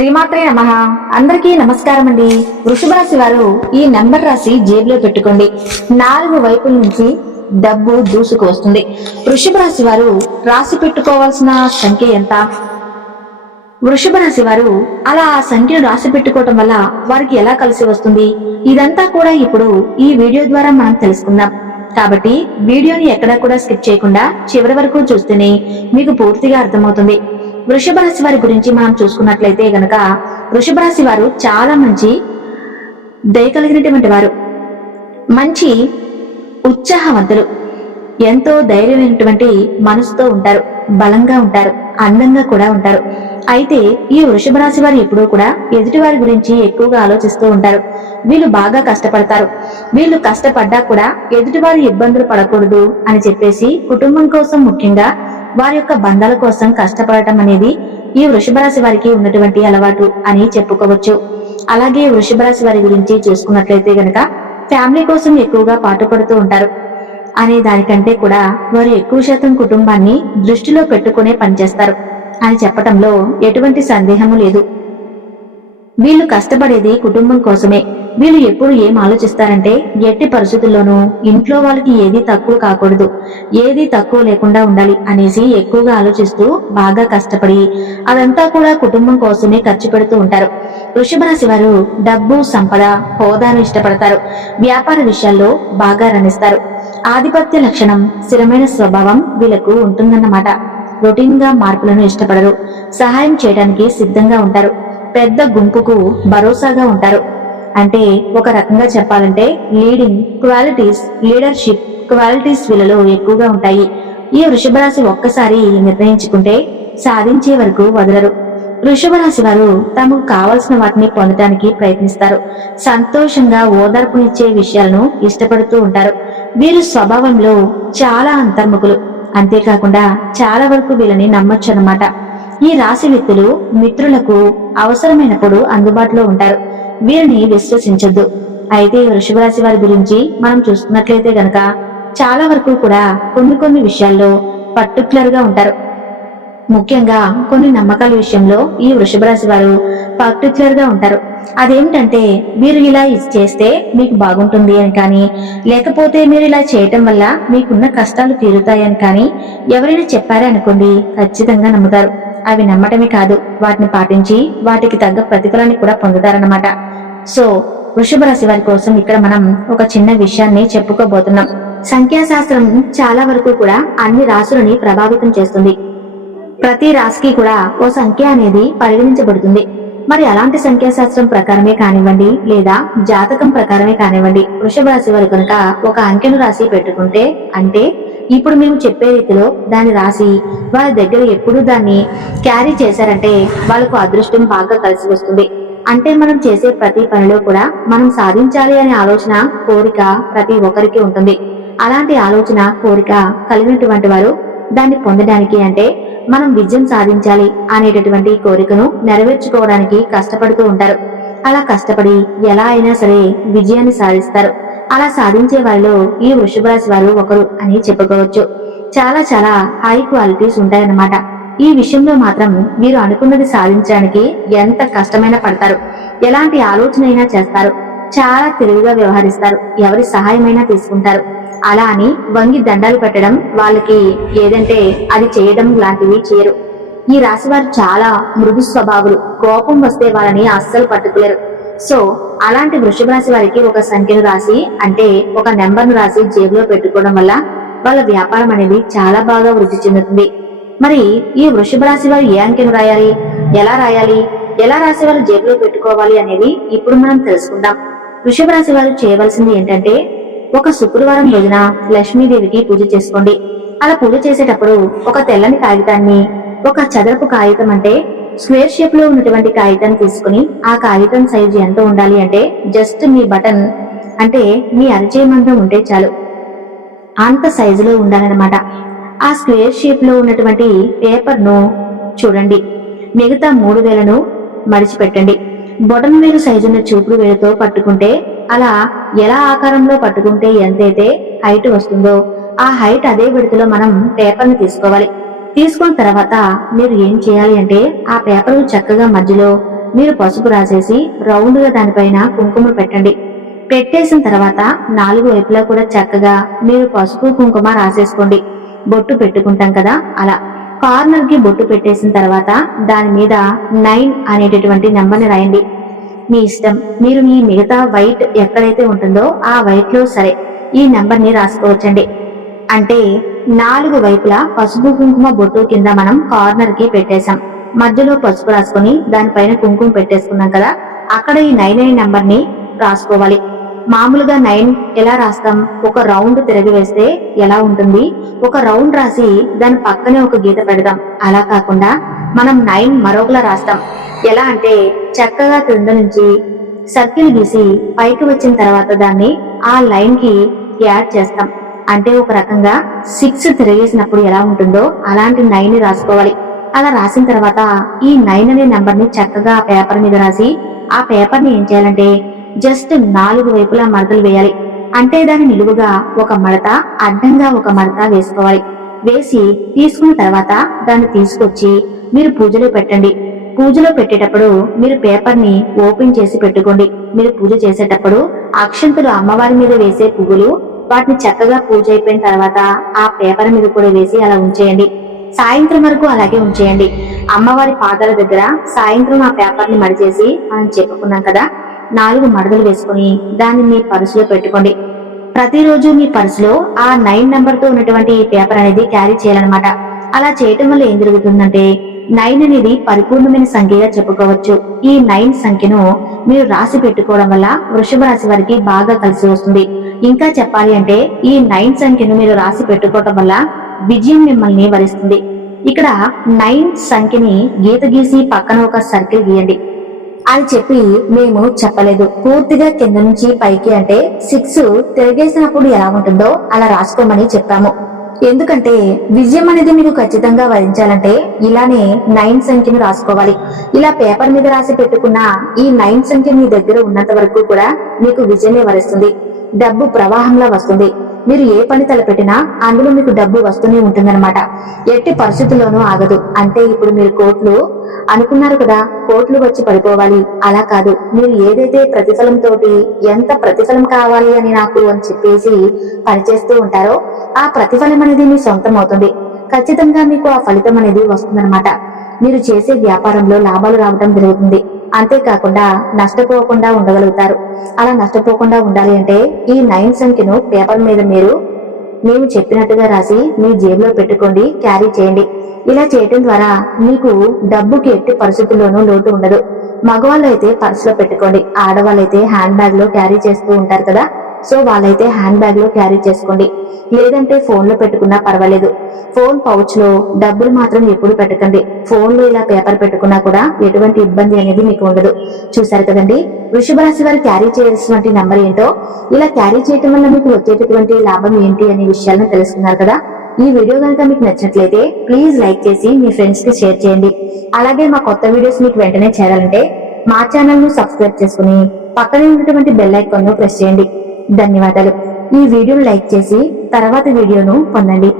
శ్రీమాత్రే నమః. అందరికీ నమస్కారం అండి. వృషభ రాశి వారు ఈ నెంబర్ రాసి జేబులో పెట్టుకోండి. 4 వైపుల నుంచి డబ్బు దూసుకు వస్తుంది. వృషభ రాశి వారు రాసి పెట్టుకోవాల్సిన సంఖ్య ఎంత? వృషభ రాశి వారు అలా ఆ సంఖ్యను రాసి పెట్టుకోవటం వల్ల వారికి ఎలా కలిసి వస్తుంది? ఇదంతా కూడా ఇప్పుడు ఈ వీడియో ద్వారా మనం తెలుసుకుందాం. కాబట్టి వీడియోని ఎక్కడా కూడా స్కిప్ చేయకుండా చివరి వరకు చూస్తేనే మీకు పూర్తిగా అర్థమవుతుంది. వృషభ రాశి వారి గురించి మనం చూసుకున్నట్లయితే గనక వృషభ రాశి వారు చాలా మంచి దయ కలిగినటువంటి వారు, మంచి ఉత్సాహవంతులు, ఎంతో ధైర్యమైనటువంటి మనసుతో ఉంటారు, బలంగా ఉంటారు, అందంగా కూడా ఉంటారు. అయితే ఈ వృషభ రాశి వారు ఎప్పుడూ కూడా ఎదుటి వారి గురించి ఎక్కువగా ఆలోచిస్తూ ఉంటారు. వీళ్ళు బాగా కష్టపడతారు. వీళ్ళు కష్టపడ్డా కూడా ఎదుటివారు ఇబ్బందులు పడకూడదు అని చెప్పేసి కుటుంబం కోసం, ముఖ్యంగా వారి యొక్క బంధాల కోసం కష్టపడటం అనేది ఈ వృషభ రాశి వారికి ఉన్నటువంటి అలవాటు అని చెప్పుకోవచ్చు. అలాగే వృషభ రాశి వారి గురించి చూసుకున్నట్లయితే గనక ఫ్యామిలీ కోసం ఎక్కువగా పాటుపడుతూ ఉంటారు అనే దానికంటే కూడా వారు ఎక్కువ శాతం కుటుంబాన్ని దృష్టిలో పెట్టుకునే పనిచేస్తారు అని చెప్పటంలో ఎటువంటి సందేహము లేదు. వీళ్ళు కష్టపడేది కుటుంబం కోసమే. వీళ్ళు ఎప్పుడు ఏం ఆలోచిస్తారంటే ఎట్టి పరిస్థితుల్లోనూ ఇంట్లో వాళ్ళకి ఏది తక్కువ కాకూడదు, ఏది తక్కువ లేకుండా ఉండాలి అనేసి ఎక్కువగా ఆలోచిస్తూ బాగా కష్టపడి అదంతా కూడా కుటుంబం కోసమే ఖర్చు పెడుతూ ఉంటారు. వృషభ రాశి వారు డబ్బు, సంపద, హోదాను ఇష్టపడతారు. వ్యాపార విషయాల్లో బాగా రాణిస్తారు. ఆధిపత్య లక్షణం, స్థిరమైన స్వభావం వీళ్ళకు ఉంటుందన్నమాట. రొటీన్ గా మార్పులను ఇష్టపడరు. సహాయం చేయడానికి సిద్ధంగా ఉంటారు. పెద్ద గుంపుకు భరోసాగా ఉంటారు. అంటే ఒక రకంగా చెప్పాలంటే లీడింగ్ క్వాలిటీస్, లీడర్షిప్ క్వాలిటీస్ వీళ్ళలో ఎక్కువగా ఉంటాయి. ఈ వృషభ రాశి ఒక్కసారి నిర్ణయించుకుంటే సాధించే వరకు వదలరు. వృషభ రాశి వారు తమకు కావలసిన వాటిని పొందడానికి ప్రయత్నిస్తారు. సంతోషంగా ఓదార్పునిచ్చే విషయాలను ఇష్టపడుతూ ఉంటారు. వీరు స్వభావంలో చాలా అంతర్ముఖులు. అంతేకాకుండా చాలా వరకు వీళ్ళని నమ్మొచ్చు అన్నమాట. ఈ రాశి వ్యక్తులు మిత్రులకు అవసరమైనప్పుడు అందుబాటులో ఉంటారు. వీరిని విశ్వసించొద్దు. అయితే వృషభ రాశి వారి గురించి మనం చూసుకున్నట్లయితే గనక చాలా వరకు కూడా కొన్ని విషయాల్లో పర్టికులర్ గా ఉంటారు. ముఖ్యంగా కొన్ని నమ్మకాల విషయంలో ఈ వృషభ రాశి వారు పర్టికులర్ గా ఉంటారు. అదేమిటంటే వీరు ఇలా చేస్తే మీకు బాగుంటుంది అని కానీ, లేకపోతే మీరు ఇలా చేయటం వల్ల మీకున్న కష్టాలు తీరుతాయని కానీ ఎవరైనా చెప్పారే అనుకోండి, ఖచ్చితంగా నమ్ముతారు. అవి నమ్మటమే కాదు, వాటిని పాటించి వాటికి తగ్గ ప్రతిఫలాన్ని కూడా పొందుతారన్నమాట. సో వృషభ రాశి వారి కోసం ఇక్కడ మనం ఒక చిన్న విషయాన్ని చెప్పుకోబోతున్నాం. సంఖ్యాశాస్త్రం చాలా వరకు కూడా అన్ని రాశులని ప్రభావితం చేస్తుంది. ప్రతి రాశికి కూడా ఓ సంఖ్య అనేది పరిగణించబడుతుంది. మరి అలాంటి సంఖ్యాశాస్త్రం ప్రకారమే కానివ్వండి, లేదా జాతకం ప్రకారమే కానివ్వండి, వృషభ రాశి వారు కనుక ఒక అంకెను రాసి పెట్టుకుంటే, అంటే ఇప్పుడు మేము చెప్పే రీతిలో దాన్ని రాసి వాళ్ళ దగ్గర ఎప్పుడు దాన్ని క్యారీ చేశారంటే వాళ్ళకు అదృష్టం బాగా కలిసి వస్తుంది. అంటే మనం చేసే ప్రతి పనిలో కూడా మనం సాధించాలి అనే ఆలోచన, కోరిక ప్రతి ఒక్కరికి ఉంటుంది. అలాంటి ఆలోచన, కోరిక కలిగినటువంటి వారు దాన్ని పొందడానికి, అంటే మనం విజయం సాధించాలి అనేటటువంటి కోరికను నెరవేర్చుకోవడానికి కష్టపడుతూ ఉంటారు. అలా కష్టపడి ఎలా అయినా సరే విజయాన్ని సాధిస్తారు. అలా సాధించే వారిలో ఈ వృషభ రాశి వారు ఒకరు అని చెప్పుకోవచ్చు. చాలా చాలా హై క్వాలిటీస్ ఉంటాయన్నమాట. ఈ విషయంలో మాత్రం వీరు అనుకున్నది సాధించడానికి ఎంత కష్టమైనా పడతారు. ఎలాంటి ఆలోచన అయినా చేస్తారు. చాలా తెలివిగా వ్యవహరిస్తారు. ఎవరి సహాయమైనా తీసుకుంటారు. అలా అని వంగి దండాలు పెట్టడం, వాళ్ళకి ఏదంటే అది చేయడం లాంటివి చేయరు. ఈ రాశి వారు చాలా మృదు స్వభావులు. కోపం వస్తే వాళ్ళని అస్సలు పట్టుకోలేరు. సో అలాంటి వృషభ రాశి వారికి ఒక సంఖ్యను రాసి, అంటే ఒక నెంబర్ను రాసి జేబులో పెట్టుకోవడం వల్ల వాళ్ళ వ్యాపారం అనేది చాలా బాగా వృద్ధి చెందుతుంది. మరి ఈ వృషభ రాశి వారు ఏ అంకెను రాయాలి, ఎలా రాసి వారు జేబులో పెట్టుకోవాలి అనేది ఇప్పుడు మనం తెలుసుకుందాం. వృషభ రాశి వారు చేయవలసింది ఏంటంటే, ఒక శుక్రవారం రోజున లక్ష్మీదేవికి పూజ చేసుకోండి. అలా పూజ చేసేటప్పుడు ఒక తెల్లని కాగితాన్ని, ఒక చదరపు కాగితం అంటే స్క్వేర్ షేప్ లో ఉన్నటువంటి కాగితాన్ని తీసుకుని, ఆ కాగితం సైజు ఎంత ఉండాలి అంటే జస్ట్ మీ బటన్, అంటే మీ అరచేయి మందం ఉంటే చాలు, అంత సైజులో ఉండాలన్నమాట. ఆ స్క్వేర్ షేప్ లో ఉన్నటువంటి పేపర్ ను చూడండి. మిగతా 3 వేలను మడిచిపెట్టండి. బొటన వేలు సైజున్న చూపుడు వేలుతో పట్టుకుంటే, అలా ఎలా ఆకారంలో పట్టుకుంటే ఎంతైతే హైట్ వస్తుందో ఆ హైట్ అదే విడతలో మనం పేపర్ ని తీసుకోవాలి. తీసుకున్న తర్వాత మీరు ఏం చేయాలి అంటే, ఆ పేపర్ చక్కగా మధ్యలో మీరు పసుపు రాసేసి రౌండ్ గా దానిపైన కుంకుమ పెట్టండి. పెట్టేసిన తర్వాత 4 వైపులా కూడా చక్కగా మీరు పసుపు కుంకుమ రాసేసుకోండి. బొట్టు పెట్టుకుంటాం కదా అలా కార్నర్ కి బొట్టు పెట్టేసిన తర్వాత దాని మీద 9 అనేటటువంటి నెంబర్ని రాయండి. మీ ఇష్టం, మీరు మీ మిగతా వైట్ ఎక్కడైతే ఉంటుందో ఆ వైట్ లో సరే ఈ నెంబర్ ని రాసుకోవచ్చండి. అంటే 4 వైపులా పసుపు కుంకుమ బొట్టు కింద మనం కార్నర్ కి పెట్టేశాం. మధ్యలో పసుపు రాసుకొని దానిపైన కుంకుమ పెట్టేసుకున్నాం కదా, అక్కడ ఈ 9 అనే నెంబర్ ని రాసుకోవాలి. మామూలుగా 9 ఎలా రాస్తాం? ఒక రౌండ్ తిరిగి వేస్తే ఎలా ఉంటుంది? ఒక రౌండ్ రాసి దాని పక్కనే ఒక గీత పెడదాం. అలా కాకుండా మనం 9 మరొకలా రాస్తాం. ఎలా అంటే చక్కగా క్రింద నుంచి సర్కిల్ గీసి పైకి వచ్చిన తర్వాత దాన్ని ఆ లైన్ కి యాడ్ చేస్తాం. అంటే ఒక రకంగా 6 తిరిగేసినప్పుడు ఎలా ఉంటుందో అలాంటి 9 ని రాసుకోవాలి. అలా రాసిన తర్వాత ఈ 9 అనే నెంబర్ ని చక్కగా ఆ పేపర్ మీద రాసి ఆ పేపర్ ని ఏం చేయాలంటే జస్ట్ 4 వైపులా మడతలు వేయాలి. అంటే దాని నిలువుగా ఒక మడత, అడ్డంగా ఒక మడత వేసుకోవాలి. వేసి తీసుకున్న తర్వాత దాన్ని తీసుకొచ్చి మీరు పూజలో పెట్టండి. పూజలో పెట్టేటప్పుడు మీరు పేపర్ ని ఓపెన్ చేసి పెట్టుకోండి. మీరు పూజ చేసేటప్పుడు అక్షంతులు అమ్మవారి మీద వేసే పువ్వులు వాటిని చక్కగా పూజ అయిపోయిన తర్వాత ఆ పేపర్ మీద కూడా వేసి అలా ఉంచేయండి. సాయంత్రం వరకు అలాగే ఉంచేయండి. అమ్మవారి పాదాల దగ్గర సాయంత్రం ఆ పేపర్ ని మడిచేసి మనం చెప్పుకున్నాం కదా, 4 మడతలు వేసుకుని దాన్ని మీ పర్సులో పెట్టుకోండి. ప్రతిరోజు మీ పర్సులో ఆ 9 నెంబర్ తో ఉన్నటువంటి పేపర్ అనేది క్యారీ చేయాలన్నమాట. అలా చేయటం వల్ల ఏం జరుగుతుందంటే 9 అనేది పరిపూర్ణమైన సంఖ్యగా చెప్పుకోవచ్చు. ఈ 9 సంఖ్యను మీరు రాసి పెట్టుకోవడం వల్ల వృషభ రాశి వారికి బాగా కలిసి వస్తుంది. ఇంకా చెప్పాలి అంటే ఈ 9 సంఖ్యను మీరు రాసి పెట్టుకోవటం వల్ల విజయం మిమ్మల్ని వరిస్తుంది. ఇక్కడ 9 సంఖ్యని గీత గీసి పక్కన ఒక సర్కిల్ గీయండి అని చెప్పి మేము చెప్పలేదు. పూర్తిగా కింద నుంచి పైకి అంటే 6 తిరిగేసినప్పుడు ఎలా ఉంటుందో అలా రాసుకోమని చెప్పాము. ఎందుకంటే విజయం అనేది మీకు ఖచ్చితంగా వరించాలంటే ఇలానే 9 సంఖ్యను రాసుకోవాలి. ఇలా పేపర్ మీద రాసి పెట్టుకున్న ఈ 9 సంఖ్య మీ దగ్గర ఉన్నంత వరకు కూడా మీకు విజయమే వరిస్తుంది. డబ్బు ప్రవాహంలా వస్తుంది. మీరు ఏ పని తలపెట్టినా అందులో మీకు డబ్బు వస్తూనే ఉంటుందన్నమాట. ఎట్టి పరిస్థితుల్లోనూ ఆగదు. అంటే ఇప్పుడు మీరు కోట్లు అనుకున్నారు కదా, కోట్లు వచ్చి పడిపోవాలి అలా కాదు. మీరు ఏదైతే ప్రతిఫలంతో ఎంత ప్రతిఫలం కావాలి అని నాకు అని చెప్పేసి పనిచేస్తూ ఉంటారో ఆ ప్రతిఫలం అనేది మీ సొంతం అవుతుంది. ఖచ్చితంగా మీకు ఆ ఫలితం అనేది వస్తుందన్నమాట. మీరు చేసే వ్యాపారంలో లాభాలు రావడం జరుగుతుంది. అంతేకాకుండా నష్టపోకుండా ఉండగలుగుతారు. అలా నష్టపోకుండా ఉండాలి అంటే ఈ 9 సంఖ్యను పేపర్ మీద మేము చెప్పినట్టుగా రాసి మీ జేబులో పెట్టుకోండి, క్యారీ చేయండి. ఇలా చేయటం ద్వారా మీకు డబ్బుకి ఎట్టి పరిస్థితుల్లోనూ లోటు ఉండదు. మగవాళ్ళు అయితే పర్సులో పెట్టుకోండి, ఆడవాళ్ళైతే హ్యాండ్ బ్యాగ్ లో క్యారీ చేస్తూ ఉంటారు కదా, సో వాళ్ళైతే హ్యాండ్ బ్యాగ్ లో క్యారీ చేసుకోండి. లేదంటే ఫోన్ లో పెట్టుకున్నా పర్వాలేదు. ఫోన్ పౌచ్ లో డబ్బులు మాత్రం ఎప్పుడు పెట్టకండి. ఫోన్ లో ఇలా పేపర్ పెట్టుకున్నా కూడా ఎటువంటి ఇబ్బంది అనేది మీకు ఉండదు. చూసారు కదండి, వృషభ రాశి వారు క్యారీ చేయాల్సినటువంటి నంబర్ ఏంటో. ఇలా క్యారీ చేయటం వల్ల మీకు వచ్చేటటువంటి లాభం ఏంటి అనే విషయాలను తెలుసుకున్నారు కదా. ఈ వీడియో కనుక మీకు నచ్చినట్లయితే ప్లీజ్ లైక్ చేసి మీ ఫ్రెండ్స్ కి షేర్ చేయండి. అలాగే మా కొత్త వీడియోస్ మీకు వెంటనే చేరాలంటే మా ఛానల్ ను సబ్స్క్రైబ్ చేసుకుని పక్కనే ఉన్నటువంటి బెల్ ఐకాన్ ను ప్రెస్ చేయండి. ధన్యవాదాలు. ఈ వీడియోను లైక్ చేసి తర్వాత వీడియోను పొందండి.